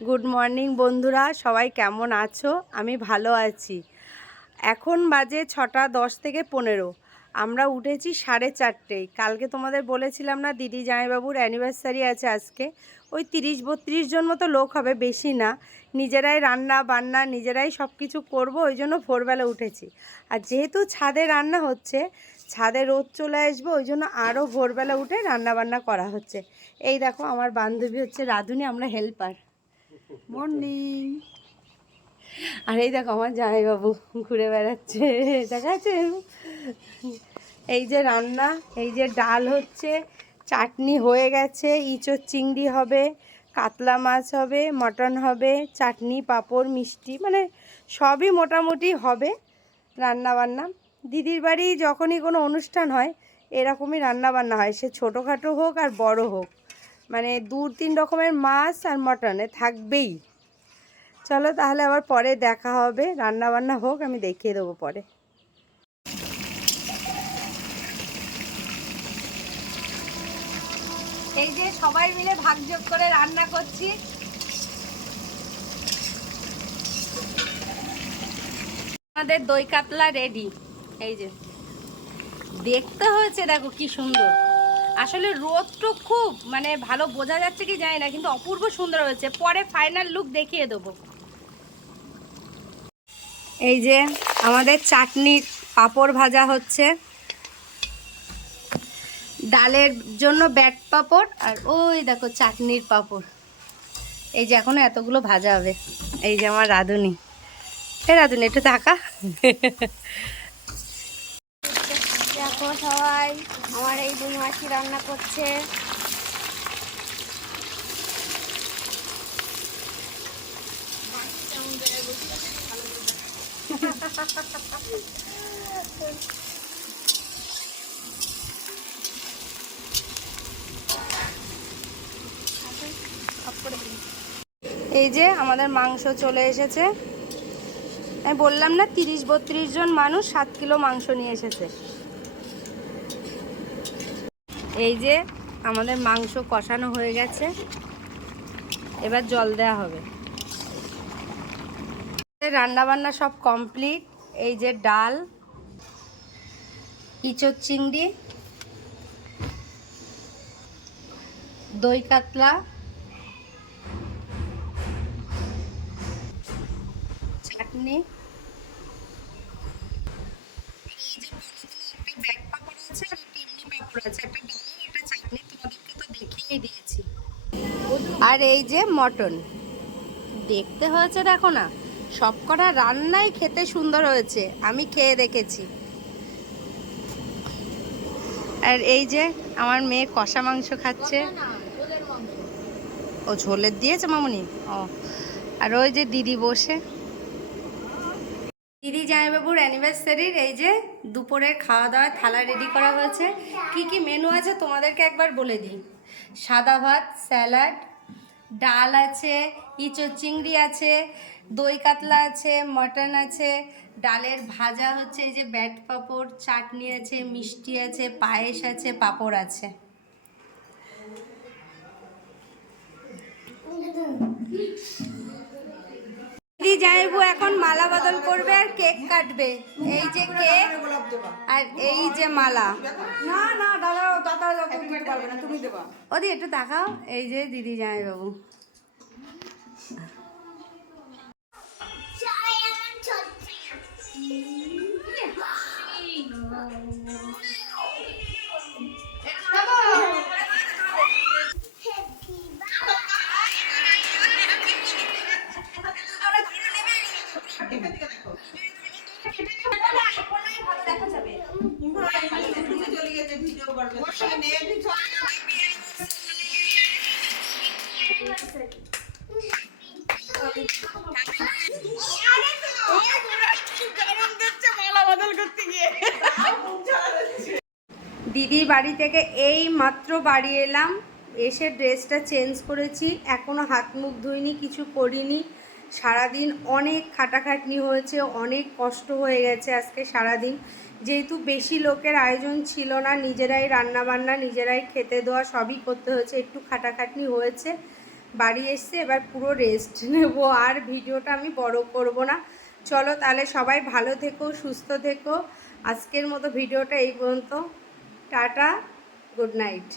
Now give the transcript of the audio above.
Good morning বন্ধুরা। সবাই কেমন আছো? আমি ভালো আছি। এখন বাজে ছটা দশ থেকে পনেরো। আমরা উঠেছি সাড়ে চারটেই কালকে তোমাদের বলেছিলাম না, দিদি জামাইবাবুর অ্যানিভার্সারি আছে আজকে। ওই তিরিশ বত্রিশ জন মতো লোক হবে, বেশি না। নিজেরাই রান্না বান্না, নিজেরাই সব কিছু করব, ওই জন্য ভোরবেলা উঠেছি। আর যেহেতু ছাদে রান্না হচ্ছে, ছাদে রোদ চলে আসবে, ওই জন্য আরও ভোরবেলা উঠে রান্না বান্না করা হচ্ছে। এই দেখো, আমার বান্ধবী হচ্ছে রাধুনি, আমরা হেল্পার মর্নিং আর এই দেখো, আমার জামাইবাবু ঘুরে বেড়াচ্ছে। দেখা যাচ্ছে এই যে রান্না, এই যে ডাল হচ্ছে, চাটনি হয়ে গেছে, ইঁচড় চিংড়ি হবে, কাতলা মাছ হবে, মটন হবে, চাটনি, পাঁপড়, মিষ্টি মানে সবই মোটামুটি হবে রান্না বান্না দিদির বাড়ি যখনই কোনো অনুষ্ঠান হয়, এরকমই রান্না বান্না হয়, সে ছোটোখাটো হোক আর বড় হোক। মানে দু, তিন রকমের মাছ আর মটনে থাকবেই। চলো তাহলে আবার পরে দেখা হবে। রান্না বান্না হোক, আমি দেখিয়ে দেবো পরে। এই যে সবাই মিলে ভাগযোগ করে রান্না করছি। আমাদের দই কাতলা রেডি। এই যে। দেখতে হয়েছে, দেখো কি সুন্দর। আসলে রোদটা খুব মানে ভালো বোঝা যাচ্ছে কি জানি না, কিন্তু অপূর্ব সুন্দর হয়েছে। পরে ফাইনাল লুক দেখিয়ে দেবো। এই যে আমাদের চাটনির পাঁপড় ভাজা হচ্ছে। ডালের জন্য ব্যাট পাঁপড় আর ওই দেখো চাটনির পাঁপড়। এই যে এখনও এতগুলো ভাজা হবে। এই যে আমার রাঁধুনি। এ রাঁধুনি, একটু টাকা দেখো সবাই, আমার এই দুই মাসি রান্না করছে। এই যে আমাদের মাংস চলে এসেছে। আমি বললাম না, তিরিশ বত্রিশ জন মানুষ সাত কিলো মাংস নিয়ে এসেছে। এই যে আমাদের মাংস কষানো হয়ে গেছে। এবার জল দেওয়া হবে। রান্না বান্না সব কমপ্লিট। এই যে ডাল, ইঁচড় চিংড়ি, দই কাতলা, চাটনি। তো দিয়েছি? আর এই যে মটন। দেখতে হয়েছে দেখো না সবকটা রান্নাই খেতে সুন্দর হয়েছে আমি খেয়ে দেখেছি। আর এই যে আমার মেয়ে কষা মাংস খাচ্ছে। ও ঝোলের দিয়েছে মামুনি? ও আর ওই যে দিদি বসে। দিদি জামাইবাবুর অ্যানিভার্সারির এই যে দুপুরের খাওয়া দাওয়ার থালা রেডি করা হয়েছে। কি কি মেনু আছে তোমাদেরকে একবার বলে দিই। সাদা ভাত স্যালাড ডাল আছে, ইঁচড় চিংড়ি আছে, দই কাতলা আছে মটন আছে, ডালের ভাজা হচ্ছে এই যে ব্যাট পাঁপড়, চাটনি আছে, মিষ্টি আছে, পায়েস আছে, পাঁপড় আছে। দিদি জামাইবু এখন মালা বদল করবে আর কেক কাটবে। এই যে কেক আর এই যে মালা। না না দাদা দাদা তুমি দেবা। ওদি একটু দেখাও এই যে দিদি জামাইবাবু। দিদির বাড়ি থেকে এই মাত্র বাড়ি এলাম, এসে ড্রেসটা চেঞ্জ করেছি এখনও হাত মুখ ধুইনি, কিছু করিনি। সারাদিন অনেক খাটাখাটনি হয়েছে, অনেক কষ্ট হয়ে গেছে আজকে সারাদিন। যেহেতু বেশি লোকের আয়োজন ছিল না, নিজেরাই রান্না বান্না নিজেরাই খেতে দেওয়া সবই করতে হয়েছে, একটু খাটাখাটনি হয়েছে, বাড়ি এসছে, এবার পুরো রেস্ট নেব, আর ভিডিওটা আমি বড় করব না। চলো তাহলে সবাই ভালো থেকো, সুস্থ থেকো, আজকের মতো ভিডিওটা এই পর্যন্ত, টাটা গুড নাইট